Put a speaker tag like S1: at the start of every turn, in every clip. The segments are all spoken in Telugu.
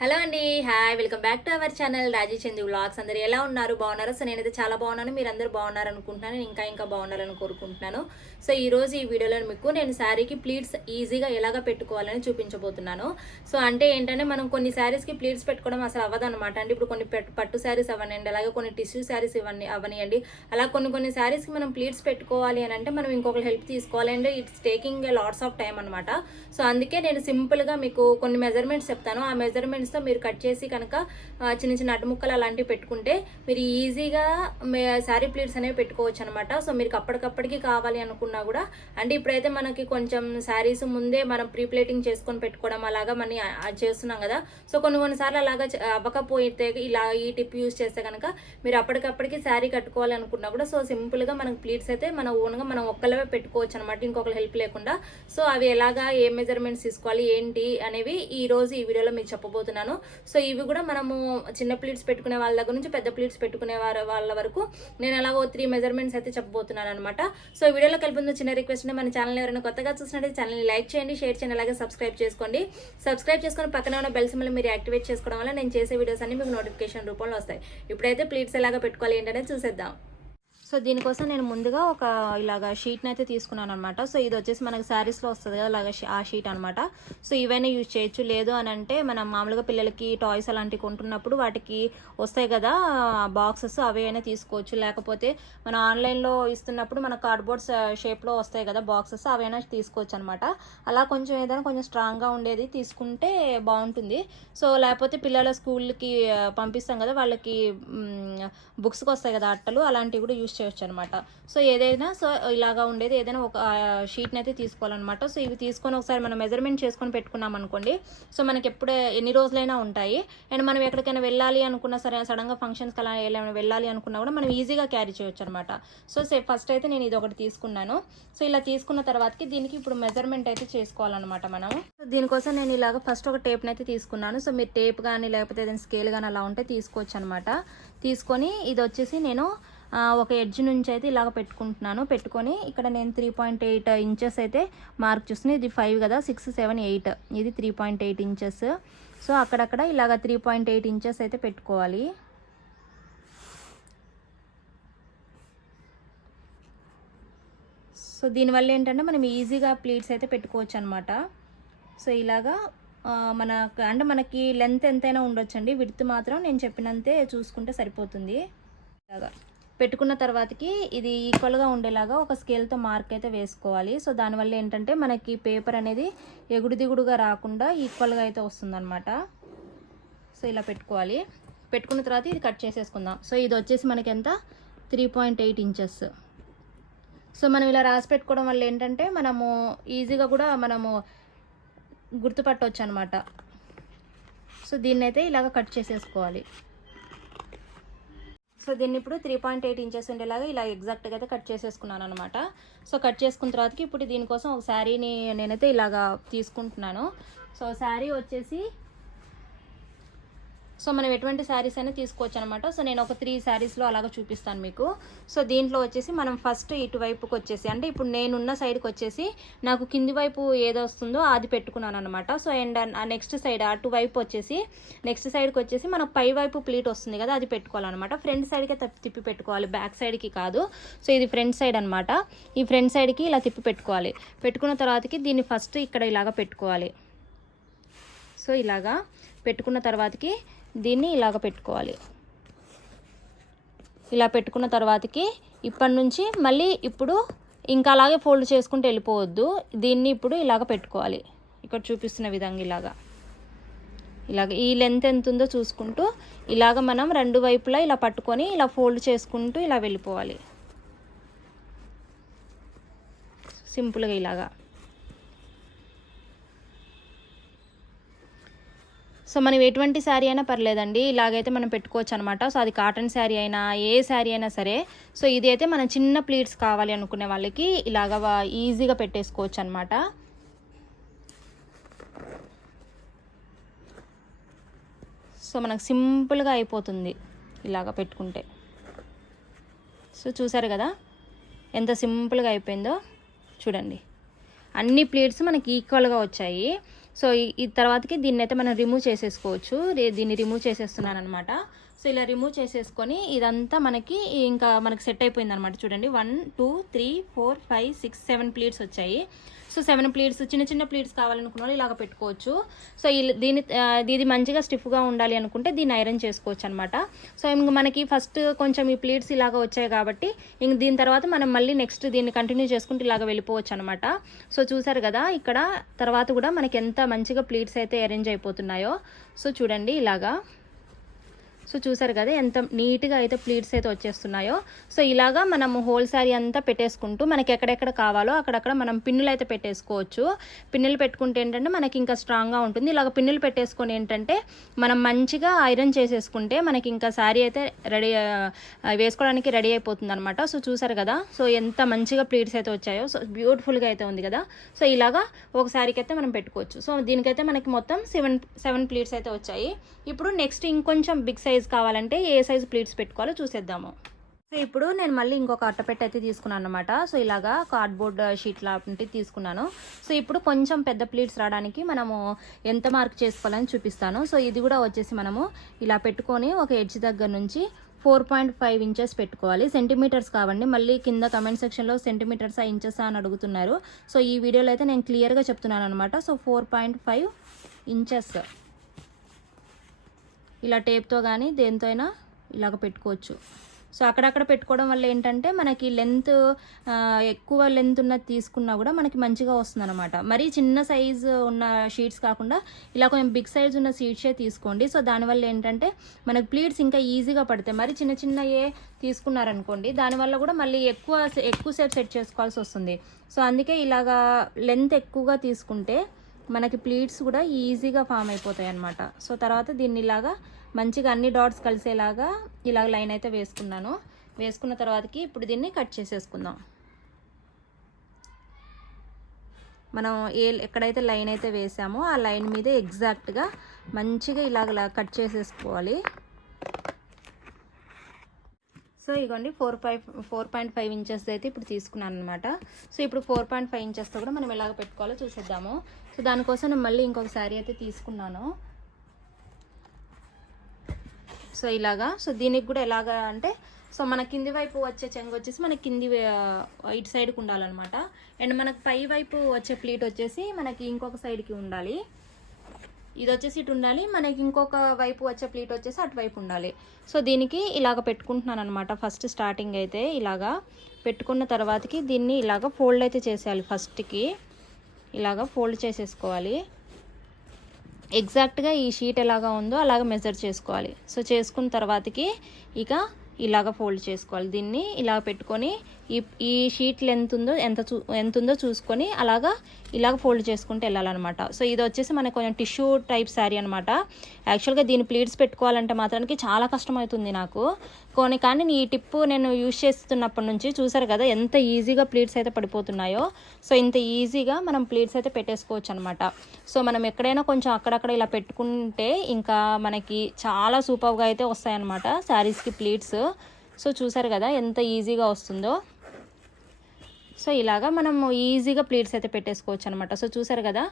S1: హలో అండి hi welcome back to our channel Raji Chandu vlogs. అందరు ఎలా ఉన్నారు? బాగున్నారో? సో నేనైతే చాలా బాగున్నాను. మీరు అందరూ బాగున్నారు అనుకుంటున్నాను నేను ఇంకా ఇంకా బాగున్నారని కోరుకుంటున్నాను. సో ఈరోజు ఈ వీడియోలో మీకు నేను శారీకి ప్లీట్స్ ఈజీగా ఎలాగ పెట్టుకోవాలని చూపించబోతున్నాను. సో అంటే ఏంటంటే మనం కొన్ని శారీస్కి ప్లీట్స్ పెట్టుకోవడం అసలు అవ్వదు అనమాట అంటే ఇప్పుడు కొన్ని పట్టు శారీస్ అవ్వనండి అలాగే కొన్ని టిష్యూ శారీస్ ఇవ్వండి అవనియండి అలా కొన్ని కొన్ని శారీస్కి మనం ప్లీట్స్ పెట్టుకోవాలి అని అంటే మనం ఇంకొకరు హెల్ప్ తీసుకోవాలి. And it's taking lots of time అనమాట సో అందుకే నేను సింపుల్గా మీకు కొన్ని మెజర్మెంట్స్ చెప్తాను. ఆ మెజర్మెంట్స్తో మీరు కట్ చేసి కనుక చిన్న చిన్న అటుముక్కలు అలాంటివి పెట్టుకుంటే మీరు ఈజీగా శారీ ప్లీట్స్ అనేవి పెట్టుకోవచ్చు అనమాట సో మీరు అప్పటికప్పటికి కావాలి అనుకున్నా కూడా. అంటే ఇప్పుడైతే మనకి కొంచెం శారీస్ ముందే మనం ప్రీ ప్లేటింగ్ చేసుకొని పెట్టుకోవడం అలాగా మనం చేస్తున్నాం కదా. సో కొన్ని కొన్నిసార్లు అలాగా అవ్వకపోతే ఇలా ఈ టిప్ యూస్ చేస్తే కనుక మీరు అప్పటికప్పటికి శారీ కట్టుకోవాలి అనుకున్నా కూడా. సో సింపుల్గా మనకు ప్లీట్స్ అయితే మన ఓన్గా మనం ఒక్కలవే పెట్టుకోవచ్చు అనమాట ఇంకొకరు హెల్ప్ లేకుండా. సో అవి ఎలాగా ఏ మెజర్మెంట్స్ తీసుకోవాలి ఏంటి అనేవి ఈ రోజు ఈ వీడియోలో మీకు చెప్పబోతున్నాను. సో ఇవి కూడా మనము చిన్న ప్లీట్స్ పెట్టుకునే వాళ్ళ దగ్గర నుంచి పెద్ద ప్లీట్స్ పెట్టుకునే వారి వాళ్ళ వరకు నేను అలాగో త్రీ మెజర్మెంట్స్ అయితే చెప్పబోతున్నాను అనమాట సో వీడియోలో కలిపి చిన్న రిక్వెస్ట్ మన ఛానల్ ఎవరైనా కొత్తగా చూసినట్టయితే ఛానల్ని లైక్ చేయండి షేర్ చేయండి అలాగే సబ్స్క్రైబ్ చేసుకోండి. సబ్స్క్రైబ్ చేసుకొని పక్కన ఉన్న బెల్ సింబల్ మీరు యాక్టివేట్ చేసుకోవడం వల్ల నేను చేసే వీడియోస్ అన్ని మీకు నోటిఫికేషన్ రూపంలో వస్తాయి. ఇప్పుడైతే ప్లీట్స్ ఎలాగ పెట్టుకోవాలి ఏంటనేది చూసేద్దాం. సో దీనికోసం నేను ముందుగా ఒక ఇలాగ షీట్ని అయితే తీసుకున్నాను అనమాట సో ఇది వచ్చేసి మనకి శారీస్లో వస్తుంది కదా అలాగ ఆ షీట్ అనమాట సో ఇవైనా యూజ్ చేయొచ్చు. లేదు అని అంటే మనం మామూలుగా పిల్లలకి టాయ్స్ అలాంటివి కొంటున్నప్పుడు వాటికి వస్తాయి కదా బాక్సెస్ అవి అయినా తీసుకోవచ్చు. లేకపోతే మనం ఆన్లైన్లో ఇస్తున్నప్పుడు మన కార్డ్బోర్డ్స్ షేప్లో వస్తాయి కదా బాక్సెస్ అవైనా తీసుకోవచ్చు అనమాట అలా కొంచెం ఏదైనా కొంచెం స్ట్రాంగ్గా ఉండేది తీసుకుంటే బాగుంటుంది. సో లేకపోతే పిల్లల స్కూల్కి పంపిస్తాం కదా వాళ్ళకి బుక్స్కి వస్తాయి కదా అట్టలు అలాంటివి కూడా చేయొచ్చు అనమాట సో ఏదైనా సో ఇలాగా ఉండేది ఏదైనా ఒక షీట్ని అయితే తీసుకోవాలన్నమాట సో ఇవి తీసుకొని ఒకసారి మనం మెజర్మెంట్ చేసుకొని పెట్టుకున్నాం అనుకోండి సో మనకి ఎప్పుడే ఎన్ని రోజులైనా ఉంటాయి. అండ్ మనం ఎక్కడికైనా వెళ్ళాలి అనుకున్నా సరే సడన్గా ఫంక్షన్స్కి అలా ఏమైనా వెళ్ళాలి అనుకున్నా కూడా మనం ఈజీగా క్యారీ చేయొచ్చు అనమాట సో సే ఫస్ట్ అయితే నేను ఇది ఒకటి తీసుకున్నాను. సో ఇలా తీసుకున్న తర్వాతకి దీనికి ఇప్పుడు మెజర్మెంట్ అయితే చేసుకోవాలన్నమాట మనం. సో దీనికోసం నేను ఇలాగ ఫస్ట్ ఒక టేప్ని అయితే తీసుకున్నాను. సో మీరు టేప్ కానీ లేకపోతే ఏదైనా స్కేల్ కానీ అలా ఉంటే తీసుకోవచ్చు అనమాట తీసుకొని ఇది వచ్చేసి నేను ఒక ఎడ్జ్ నుంచి అయితే ఇలాగ పెట్టుకుంటున్నాను. పెట్టుకొని ఇక్కడ నేను త్రీ పాయింట్ ఎయిట్ ఇంచెస్ అయితే మార్క్ చూస్తున్నాను ఇది ఫైవ్ కదా సిక్స్ సెవెన్ ఎయిట్ ఇది three point eight inches so అక్కడక్కడ ఇలాగ త్రీ పాయింట్ ఎయిట్ ఇంచెస్ అయితే పెట్టుకోవాలి. సో దీనివల్ల ఏంటంటే మనం ఈజీగా ప్లీట్స్ అయితే పెట్టుకోవచ్చు అనమాట సో ఇలాగా మన అంటే మనకి లెంత్ ఎంతైనా ఉండొచ్చండి. విడ్త్ మాత్రం నేను చెప్పినంతే చూసుకుంటే సరిపోతుంది. ఇలాగా. పెట్టుకున్న తర్వాతకి ఇది ఈక్వల్గా ఉండేలాగా ఒక స్కేల్తో మార్క్ అయితే వేసుకోవాలి. సో దానివల్ల ఏంటంటే మనకి పేపర్ అనేది ఎగుడు దిగుడుగా రాకుండా ఈక్వల్గా అయితే వస్తుందన్నమాట. సో ఇలా పెట్టుకోవాలి. పెట్టుకున్న తర్వాత ఇది కట్ చేసేసుకుందాం. సో ఇది వచ్చేసి మనకి ఎంత? Three point eight inches so మనం ఇలా రాసి పెట్టుకోవడం వల్ల ఏంటంటే మనము ఈజీగా కూడా మనము గుర్తుపట్టవచ్చు అనమాట సో దీన్నైతే ఇలాగ కట్ చేసేసుకోవాలి. సో దీన్ని ఇప్పుడు త్రీ పాయింట్ ఎయిట్ ఇంచెస్ ఉండేలాగా ఇలా ఎగ్జాక్ట్గా అయితే కట్ చేసేసుకున్నాను అనమాట సో కట్ చేసుకున్న తర్వాతకి ఇప్పుడు దీనికోసం ఒక శారీని నేనైతే ఇలాగా తీసుకుంటున్నాను. సో శారీ వచ్చేసి సో మనం ఎటువంటి శారీస్ అయినా తీసుకోవచ్చు అనమాట సో నేను ఒక త్రీ శారీస్లో అలాగ చూపిస్తాను మీకు. సో దీంట్లో వచ్చేసి మనం ఫస్ట్ ఇటువైపుకి వచ్చేసి అంటే ఇప్పుడు నేనున్న సైడ్కి వచ్చేసి నాకు కింది వైపు ఏది వస్తుందో అది పెట్టుకున్నాను అనమాట సో అండ్ నెక్స్ట్ సైడ్ అటువైపు వచ్చేసి నెక్స్ట్ సైడ్కి వచ్చేసి మనకు పై వైపు ప్లీట్ వస్తుంది కదా అది పెట్టుకోవాలన్నమాట. ఫ్రంట్ సైడ్కే తిప్పి పెట్టుకోవాలి బ్యాక్ సైడ్కి కాదు. సో ఇది ఫ్రంట్ సైడ్ అనమాట ఈ ఫ్రంట్ సైడ్కి ఇలా తిప్పి పెట్టుకోవాలి. పెట్టుకున్న తర్వాతకి దీన్ని ఫస్ట్ ఇక్కడ ఇలాగ పెట్టుకోవాలి. సో ఇలాగా పెట్టుకున్న తర్వాతకి దీన్ని ఇలాగ పెట్టుకోవాలి. ఇలా పెట్టుకున్న తర్వాతకి ఇప్పటి నుంచి మళ్ళీ ఇప్పుడు ఇంకా అలాగే ఫోల్డ్ చేసుకుంటూ వెళ్ళిపోవద్దు. దీన్ని ఇప్పుడు ఇలాగ పెట్టుకోవాలి. ఇక్కడ చూపిస్తున్న విధంగా ఇలాగా. ఇలాగ ఈ లెంత్ ఎంత ఉందో చూసుకుంటూ ఇలాగ మనం రెండు వైపులా ఇలా పట్టుకొని ఇలా ఫోల్డ్ చేసుకుంటూ ఇలా వెళ్ళిపోవాలి. సింపుల్గా ఇలాగా. సో మనం ఎటువంటి శారీ అయినా పర్లేదండి. ఇలాగైతే మనం పెట్టుకోవచ్చు అనమాట సో అది కాటన్ శారీ అయినా ఏ శారీ అయినా సరే. సో ఇది అయితే మనం చిన్న ప్లీట్స్ కావాలి అనుకునే వాళ్ళకి ఇలాగ ఈజీగా పెట్టేసుకోవచ్చు అనమాట సో మనకు సింపుల్గా అయిపోతుంది ఇలాగ పెట్టుకుంటే. సో చూసారు కదా? ఎంత సింపుల్గా అయిపోయిందో చూడండి. అన్ని ప్లేట్స్ మనకి ఈక్వల్గా వచ్చాయి. సో ఈ తర్వాతకి దీన్ని అయితే మనం రిమూవ్ చేసేసుకోవచ్చు. దీన్ని రిమూవ్ చేసేస్తున్నాను అనమాట సో ఇలా రిమూవ్ చేసేసుకొని ఇదంతా మనకి ఇంకా మనకి సెట్ అయిపోయింది అనమాట చూడండి. One two three four five six seven plates వచ్చాయి. సో సెవెన్ ప్లేట్స్ చిన్న చిన్న ప్లేట్స్ కావాలనుకున్న వాళ్ళు ఇలాగ పెట్టుకోవచ్చు. సో దీని ఇది మంచిగా స్టిఫ్గా ఉండాలి అనుకుంటే దీన్ని ఐరన్ చేసుకోవచ్చు అనమాట సో ఇంక మనకి ఫస్ట్ కొంచెం ఈ ప్లేట్స్ ఇలాగ వచ్చాయి కాబట్టి ఇంక దీని తర్వాత మనం మళ్ళీ నెక్స్ట్ దీన్ని కంటిన్యూ చేసుకుంటే ఇలాగ వెళ్ళిపోవచ్చు అనమాట సో చూసారు కదా ఇక్కడ తర్వాత కూడా మనకి ఎంత మంచిగా ప్లేట్స్ అయితే అరేంజ్ అయిపోతున్నాయో. సో చూడండి ఇలాగా. సో చూసారు కదా ఎంత నీట్గా అయితే ప్లీట్స్ అయితే వచ్చేస్తున్నాయో. సో ఇలాగా మనం హోల్ శారీ అంతా పెట్టేసుకుంటూ మనకి ఎక్కడెక్కడ కావాలో అక్కడక్కడ మనం పిన్నులు అయితే పెట్టేసుకోవచ్చు. పిన్నులు పెట్టుకుంటే ఏంటంటే మనకి ఇంకా స్ట్రాంగ్గా ఉంటుంది. ఇలాగ పిన్నులు పెట్టేసుకొని ఏంటంటే మనం మంచిగా ఐరన్ చేసేసుకుంటే మనకి ఇంకా శారీ అయితే రెడీ వేసుకోవడానికి రెడీ అయిపోతుంది అనమాట సో చూసారు కదా సో ఎంత మంచిగా ప్లీట్స్ అయితే వచ్చాయో సో బ్యూటిఫుల్గా అయితే ఉంది కదా. సో ఇలాగా ఒక శారీకి అయితే మనం పెట్టుకోవచ్చు. సో దీనికైతే మనకి మొత్తం సెవెన్ సెవెన్ ప్లీట్స్ అయితే వచ్చాయి. ఇప్పుడు నెక్స్ట్ ఇంకొంచెం బిగ్ సైజ్ కావాలంటే ఏ సైజ్ ప్లీట్స్ పెట్టుకోవాలో చూసేద్దాము. సో ఇప్పుడు నేను మళ్ళీ ఇంకొక అట్టపెట్ట అయితే తీసుకున్నాను అనమాట సో ఇలాగా కార్డ్బోర్డ్ షీట్ uh, లాంటివి తీసుకున్నాను. సో ఇప్పుడు కొంచెం పెద్ద ప్లీట్స్ రావడానికి మనము ఎంత మార్క్ చేసుకోవాలని చూపిస్తాను. సో ఇది కూడా వచ్చేసి మనము ఇలా పెట్టుకొని ఒక ఎడ్జ్ దగ్గర నుంచి ఫోర్ పాయింట్ ఫైవ్ ఇంచెస్ పెట్టుకోవాలి. సెంటీమీటర్స్ కావండి. మళ్ళీ కింద కమెంట్ సెక్షన్లో సెంటీమీటర్స్ ఇంచెస్ అని అడుగుతున్నారు. సో ఈ వీడియోలో అయితే నేను క్లియర్గా చెప్తున్నాను అనమాట so four point five inches ఇలా టేప్తో కానీ దేంతో అయినా ఇలాగ పెట్టుకోవచ్చు. సో అక్కడక్కడ పెట్టుకోవడం వల్ల ఏంటంటే మనకి లెంత్ ఎక్కువ లెంత్ ఉన్నది తీసుకున్నా కూడా మనకి మంచిగా వస్తుంది అనమాట మరీ చిన్న సైజు ఉన్న షీట్స్ కాకుండా ఇలా కొంచెం బిగ్ సైజ్ ఉన్న షీట్సే తీసుకోండి. సో దానివల్ల ఏంటంటే మనకి ప్లీడ్స్ ఇంకా ఈజీగా పడతాయి. మరి చిన్న చిన్నయే తీసుకున్నారనుకోండి దానివల్ల కూడా మళ్ళీ ఎక్కువ ఎక్కువసేపు సెట్ చేసుకోవాల్సి వస్తుంది. సో అందుకే ఇలాగా లెంత్ ఎక్కువగా తీసుకుంటే మనకి ప్లీట్స్ కూడా ఈజీగా ఫామ్ అయిపోతాయి అన్నమాట సో తర్వాత దీన్ని ఇలాగా మంచిగా అన్ని డాట్స్ కలిసేలాగా ఇలాగ లైన్ అయితే వేసుకున్నాను. వేసుకున్న తర్వాతకి ఇప్పుడు దీన్ని కట్ చేసేసుకుందాం. మనం ఏ ఎక్కడైతే లైన్ అయితే వేసామో ఆ లైన్ మీద ఎగ్జాక్ట్గా మంచిగా ఇలాగ కట్ చేసేసుకోవాలి. సో ఇగోండి four five four point five inches అయితే ఇప్పుడు తీసుకున్నాను అనమాట సో ఇప్పుడు ఫోర్ పాయింట్ ఫైవ్ ఇంచెస్తో కూడా మనం ఎలాగ పెట్టుకోవాలో చూసేద్దాము. సో దానికోసం నేను మళ్ళీ ఇంకొక శారీ అయితే తీసుకున్నాను. సో ఇలాగా సో దీనికి కూడా ఎలాగా అంటే సో మన కింది వైపు వచ్చే చెంగు వచ్చేసి మన కింది ఇటు సైడ్కి ఉండాలన్నమాట. అండ్ మనకు పై వైపు వచ్చే ప్లీట్ వచ్చేసి మనకి ఇంకొక సైడ్కి ఉండాలి. ఇది వచ్చేసి ఇటు ఉండాలి మనకి ఇంకొక వైపు వచ్చే ప్లీట్ వచ్చేసి అటువైపు ఉండాలి. సో దీనికి ఇలాగ పెట్టుకుంటున్నాను అనమాట ఫస్ట్ స్టార్టింగ్ అయితే ఇలాగా పెట్టుకున్న తర్వాతకి దీన్ని ఇలాగ ఫోల్డ్ అయితే చేసేయాలి ఫస్ట్కి ఇలాగ ఫోల్డ్ చేసేసుకోవాలి. ఎగ్జాక్ట్గా ఈ షీట్ ఎలాగా ఉందో అలాగ మెజర్ చేసుకోవాలి. సో చేసుకున్న తర్వాతకి ఇక ఇలాగ ఫోల్డ్ చేసుకోవాలి. దీన్ని ఇలా పెట్టుకొని ఈ ఈ షీట్ లెంత్ ఉందో ఎంత చూ ఎంత ఉందో చూసుకొని అలాగా ఇలాగ ఫోల్డ్ చేసుకుంటూ వెళ్ళాలన్నమాట. సో ఇది వచ్చేసి మనకు కొంచెం టిష్యూ టైప్ శారీ అనమాట యాక్చువల్గా దీని ప్లీట్స్ పెట్టుకోవాలంటే మాత్రానికి చాలా కష్టమవుతుంది నాకు. కొన్ని కానీ ఈ టిప్పు నేను యూజ్ చేస్తున్నప్పటి నుంచి చూసారు కదా ఎంత ఈజీగా ప్లీట్స్ అయితే పడిపోతున్నాయో. సో ఇంత ఈజీగా మనం ప్లీట్స్ అయితే పెట్టేసుకోవచ్చు అనమాట సో మనం ఎక్కడైనా కొంచెం అక్కడక్కడ ఇలా పెట్టుకుంటే ఇంకా మనకి చాలా సూపర్గా అయితే వస్తాయన్నమాట శారీస్కి ప్లీట్స్ సో చూసారు కదా ఎంత ఈజీగా వస్తుందో. సో ఇలాగా మనం ఈజీగా ప్లేట్స్ అయితే పెట్టేసుకోవచ్చు అనమాట సో చూసారు కదా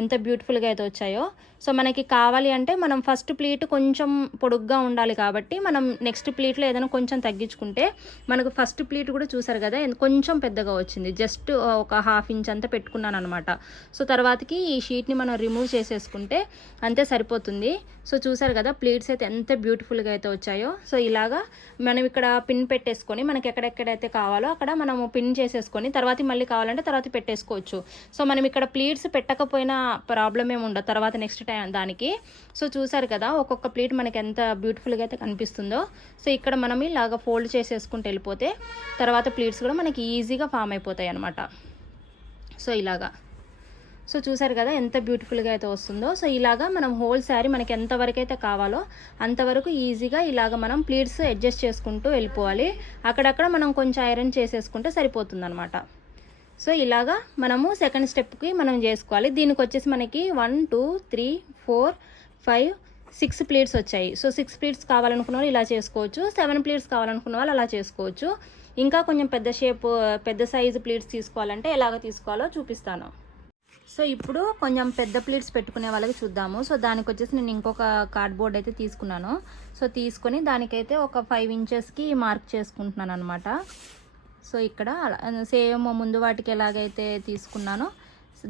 S1: ఎంత బ్యూటిఫుల్గా అయితే వచ్చాయో. సో మనకి కావాలి అంటే మనం ఫస్ట్ ప్లేట్ కొంచెం పొడుగ్గా ఉండాలి కాబట్టి మనం నెక్స్ట్ ప్లేట్లో ఏదైనా కొంచెం తగ్గించుకుంటే మనకు ఫస్ట్ ప్లేట్ కూడా చూసారు కదా కొంచెం పెద్దగా వచ్చింది. జస్ట్ ఒక హాఫ్ ఇంచ్ అంతా పెట్టుకున్నాను అనమాట సో తర్వాతకి ఈ షీట్ని మనం రిమూవ్ చేసేసుకుంటే అంతే సరిపోతుంది. సో చూసారు కదా ప్లేట్స్ అయితే ఎంత బ్యూటిఫుల్గా అయితే వచ్చాయో. సో ఇలాగా మనం ఇక్కడ పిన్ పెట్టేసుకొని మనకి ఎక్కడెక్కడైతే కావాలో అక్కడ మనము పిన్ చేసేసుకొని తర్వాత మళ్ళీ కావాలంటే తర్వాత పెట్టేసుకోవచ్చు. సో మనం ఇక్కడ ప్లీట్స్ పెట్టకపోయినా ప్రాబ్లం ఏమి ఉండదు. తర్వాత నెక్స్ట్ టైం దానికి. సో చూసారు కదా ఒక్కొక్క ప్లీట్ మనకి ఎంత బ్యూటిఫుల్గా అయితే కనిపిస్తుందో. సో ఇక్కడ మనం ఇలాగ ఫోల్డ్ చేసేసుకుంటూ వెళ్ళిపోతే తర్వాత ప్లీట్స్ కూడా మనకి ఈజీగా ఫామ్ అయిపోతాయి అనమాట సో ఇలాగా. సో చూసారు కదా ఎంత బ్యూటిఫుల్గా అయితే వస్తుందో. సో ఇలాగా మనం హోల్ శారీ మనకి ఎంతవరకు అయితే కావాలో అంతవరకు ఈజీగా ఇలాగ మనం ప్లీట్స్ అడ్జస్ట్ చేసుకుంటూ వెళ్ళిపోవాలి. అక్కడక్కడ మనం కొంచెం ఐరన్ చేసేసుకుంటే సరిపోతుంది అనమాట సో ఇలాగా మనము సెకండ్ స్టెప్కి మనం చేసుకోవాలి. దీనికి వచ్చేసి మనకి one two three four five six plates వచ్చాయి. సో సిక్స్ ప్లేట్స్ కావాలనుకున్న వాళ్ళు ఇలా చేసుకోవచ్చు. సెవెన్ ప్లేట్స్ కావాలనుకున్న వాళ్ళు అలా చేసుకోవచ్చు. ఇంకా కొంచెం పెద్ద షేప్ పెద్ద సైజు ప్లేట్స్ తీసుకోవాలంటే ఎలాగ తీసుకోవాలో చూపిస్తాను. సో ఇప్పుడు కొంచెం పెద్ద ప్లేట్స్ పెట్టుకునే వాళ్ళకి చూద్దాము. సో దానికి వచ్చేసి నేను ఇంకొక కార్డ్బోర్డ్ అయితే తీసుకున్నాను. సో తీసుకొని దానికైతే ఒక ఫైవ్ ఇంచెస్కి మార్క్ చేసుకుంటున్నాను అనమాట సో ఇక్కడ సేమ్ ముందు వాటికి ఎలాగైతే తీసుకున్నానో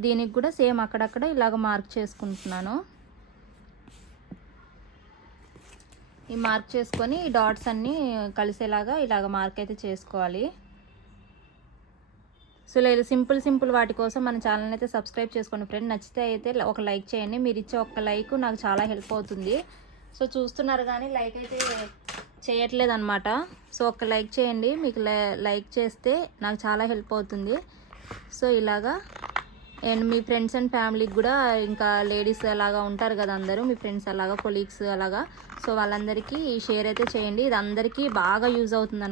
S1: దీనికి కూడా సేమ్ అక్కడక్కడ ఇలాగ మార్క్ చేసుకుంటున్నాను. ఈ మార్క్ చేసుకొని ఈ డాట్స్ అన్నీ కలిసేలాగా ఇలాగ మార్క్ అయితే చేసుకోవాలి. సో లేదు సింపుల్ సింపుల్ వాటి కోసం మన ఛానల్ అయితే సబ్స్క్రైబ్ చేసుకోండి ఫ్రెండ్. నచ్చితే అయితే ఒక లైక్ చేయండి. మీరు ఇచ్చే ఒక్క లైక్ నాకు చాలా హెల్ప్ అవుతుంది. సో చూస్తున్నారు కానీ లైక్ అయితే చేయట్లేదు అనమాట సో ఒక లైక్ చేయండి. మీకు లైక్ చేస్తే నాకు చాలా హెల్ప్ అవుతుంది. సో ఇలాగా. అండ్ మీ ఫ్రెండ్స్ అండ్ ఫ్యామిలీకి కూడా ఇంకా లేడీస్ అలాగా ఉంటారు కదా అందరూ. మీ ఫ్రెండ్స్ అలాగా కొలీగ్స్ అలాగా. సో వాళ్ళందరికీ షేర్ అయితే చేయండి. ఇది అందరికీ బాగా యూజ్ అవుతుంది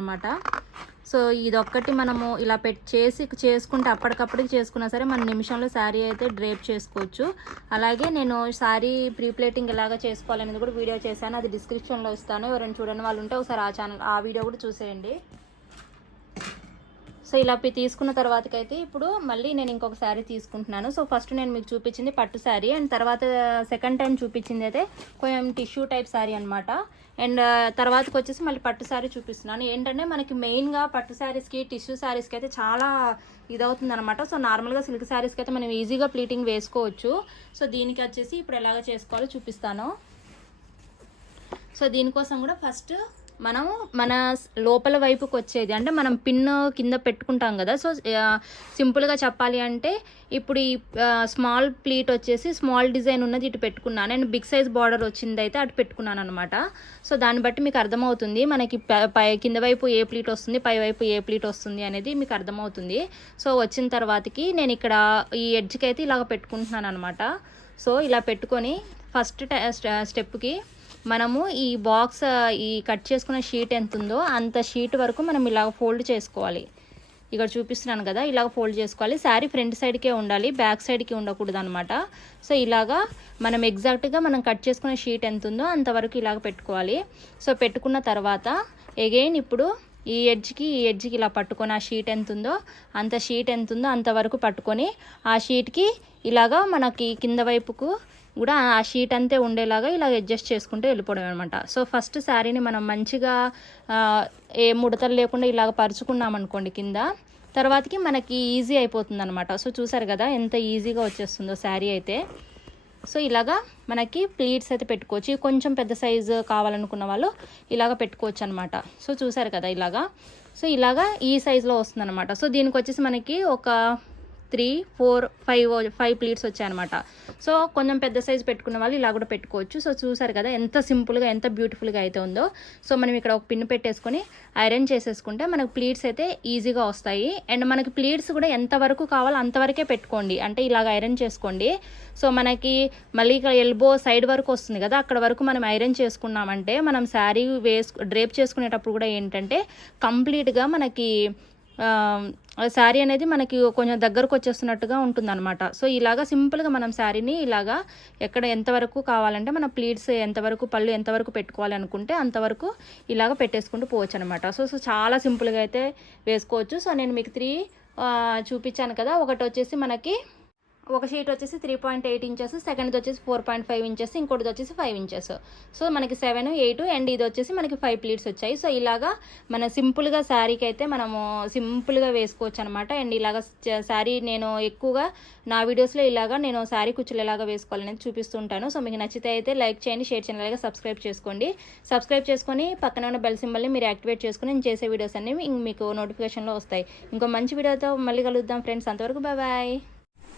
S1: సో ఇదొక్కటి మనము ఇలా పెట్ చేసి చేసుకుంటే అప్పటికప్పటికి చేసుకున్నా సరే మన నిమిషంలో శారీ అయితే డ్రేప్ చేసుకోవచ్చు. అలాగే నేను శారీ ప్రీ ప్లేటింగ్ ఎలాగ చేసుకోవాలనేది కూడా వీడియో చేశాను. అది డిస్క్రిప్షన్లో ఇస్తాను. ఎవరైనా చూడని వాళ్ళు ఉంటే ఒకసారి ఆ ఛానల్ ఆ వీడియో కూడా చూసేయండి. సో ఇలా తీసుకున్న తర్వాతకైతే ఇప్పుడు మళ్ళీ నేను ఇంకొక శారీ తీసుకుంటున్నాను. సో ఫస్ట్ నేను మీకు చూపించింది పట్టు శారీ అండ్ తర్వాత సెకండ్ టైం చూపించింది అయితే కొంచెం టిష్యూ టైప్ శారీ అనమాట అండ్ తర్వాతకి వచ్చేసి మళ్ళీ పట్టు శారీ చూపిస్తున్నాను. ఏంటంటే మనకి మెయిన్గా పట్టు శారీస్కి టిష్యూ శారీస్కి అయితే చాలా ఇదవుతుంది అనమాట సో నార్మల్గా సిల్క్ శారీస్కి అయితే మనం ఈజీగా ప్లీటింగ్ వేసుకోవచ్చు. సో దీనికి వచ్చేసి ఇప్పుడు ఎలాగ చేసుకోవాలో చూపిస్తాను. సో దీనికోసం కూడా ఫస్ట్ మనం మన లోపల వైపుకి వచ్చేది అంటే మనం పిన్ కింద పెట్టుకుంటాం కదా. సో సింపుల్గా చెప్పాలి అంటే ఇప్పుడు ఈ స్మాల్ ప్లీట్ వచ్చేసి స్మాల్ డిజైన్ ఉన్నది ఇటు పెట్టుకున్నాను నేను బిగ్ సైజ్ బార్డర్ వచ్చింది అయితే అటు పెట్టుకున్నాను అనమాట సో దాన్ని బట్టి మీకు అర్థమవుతుంది. మనకి ప- పై కింద వైపు ఏ ప్లీట్ వస్తుంది పై వైపు ఏ ప్లీట్ వస్తుంది అనేది మీకు అర్థమవుతుంది. సో వచ్చిన తర్వాతకి నేను ఇక్కడ ఈ ఎడ్జ్కి అయితే ఇలాగ పెట్టుకుంటున్నాను అనమాట సో ఇలా పెట్టుకొని ఫస్ట్ స్టెప్కి మనము ఈ బాక్స్ ఈ కట్ చేసుకున్న షీట్ ఎంత ఉందో అంత షీట్ వరకు మనం ఇలాగ ఫోల్డ్ చేసుకోవాలి. ఇక్కడ చూపిస్తున్నాను కదా ఇలాగ ఫోల్డ్ చేసుకోవాలి. శారీ ఫ్రంట్ సైడ్కే ఉండాలి బ్యాక్ సైడ్కి ఉండకూడదు అనమాట సో ఇలాగా మనం ఎగ్జాక్ట్గా మనం కట్ చేసుకున్న షీట్ ఎంత ఉందో అంతవరకు ఇలాగ పెట్టుకోవాలి. సో పెట్టుకున్న తర్వాత ఎగైన్ ఇప్పుడు ఈ ఎడ్జ్కి ఈ ఎడ్జ్కి ఇలా పట్టుకొని ఆ షీట్ ఎంత ఉందో అంత షీట్ ఎంత ఉందో అంతవరకు పట్టుకొని ఆ షీట్కి ఇలాగా మనకి కింద వైపుకు కూడా ఆ షీట్ అంతే ఉండేలాగా ఇలా అడ్జస్ట్ చేసుకుంటూ వెళ్ళిపోవడం అనమాట సో ఫస్ట్ శారీని మనం మంచిగా ఏ ముడతలు లేకుండా ఇలాగ పరుచుకున్నాం అనుకోండి కింద తర్వాతకి మనకి ఈజీ అయిపోతుంది అనమాట సో చూసారు కదా ఎంత ఈజీగా వచ్చేస్తుందో శారీ అయితే. సో ఇలాగా మనకి ప్లీట్స్ అయితే పెట్టుకోవచ్చు. కొంచెం పెద్ద సైజు కావాలనుకున్న వాళ్ళు ఇలాగ పెట్టుకోవచ్చు అనమాట సో చూసారు కదా ఇలాగా. సో ఇలాగా ఈ సైజులో వస్తుంది అనమాట సో దీనికి వచ్చేసి మనకి ఒక three four five five pleats వచ్చాయన్నమాట. సో కొంచెం పెద్ద సైజ్ పెట్టుకున్న వాళ్ళు ఇలా కూడా పెట్టుకోవచ్చు. సో చూసారు కదా ఎంత సింపుల్గా ఎంత బ్యూటిఫుల్గా అయితే ఉందో. సో మనం ఇక్కడ ఒక పిన్ పెట్టేసుకొని ఐరన్ చేసేసుకుంటే మనకు ప్లీట్స్ అయితే ఈజీగా వస్తాయి. అండ్ మనకి ప్లీట్స్ కూడా ఎంతవరకు కావాలో అంతవరకే పెట్టుకోండి. అంటే ఇలాగ ఐరన్ చేసుకోండి. సో మనకి మళ్ళీ ఇక్కడ ఎల్బో సైడ్ వరకు వస్తుంది కదా అక్కడ వరకు మనం ఐరన్ చేసుకున్నామంటే మనం శారీ వేసు డ్రేప్ చేసుకునేటప్పుడు కూడా ఏంటంటే కంప్లీట్గా మనకి శారీ అనేది మనకి కొంచెం దగ్గరకు వచ్చేస్తున్నట్టుగా ఉంటుందన్నమాట. సో ఇలాగా సింపుల్గా మనం శారీని ఇలాగా ఎక్కడ ఎంతవరకు కావాలంటే మన ప్లీట్స్ ఎంతవరకు పళ్ళు ఎంతవరకు పెట్టుకోవాలి అనుకుంటే అంతవరకు ఇలాగ పెట్టేసుకుంటూ పోవచ్చు అనమాట సో సో చాలా సింపుల్గా అయితే వేసుకోవచ్చు. సో నేను మీకు త్రీ చూపించాను కదా. ఒకటి వచ్చేసి మనకి ఒక షీట్ వచ్చేసి త్రీ పాయింట్ ఎయిట్ ఇంచెస్ సెకండ్ది వచ్చేసి ఫోర్ పాయింట్ ఫైవ్ ఇంచెస్ ఇంకోటిది వచ్చేసి ఫైవ్ ఇంచెస్ సో మనకి సెవెన్ ఎయిట్ అండ్ ఇది వచ్చేసి మనకి ఫైవ్ ప్లీట్స్ వచ్చాయి. సో ఇలాగా మన సింపుల్గా శారీకి అయితే మనము సింపుల్గా వేసుకోవచ్చు అనమాట అండ్ ఇలాగ శారీ నేను ఎక్కువగా నా వీడియోస్లో ఇలాగా నేను శారీ కుచ్చులు ఎలాగా వేసుకోవాలనేది చూపిస్తుంటాను. సో మీకు నచ్చితే అయితే లైక్ చేయండి షేర్ చేయండి అలాగే సబ్స్క్రైబ్ చేసుకోండి. సబ్స్క్రైబ్ చేసుకొని పక్కన ఉన్న బెల్ సింబల్ని మీరు యాక్టివేట్ చేసుకొని నేను చేసే వీడియోస్ అన్ని మీకు నోటిఫికేషన్లో వస్తాయి. ఇంకో మంచి వీడియోతో మళ్ళీ కలుద్దాం ఫ్రెండ్స్ అంతవరకు బాయ్ బాయ్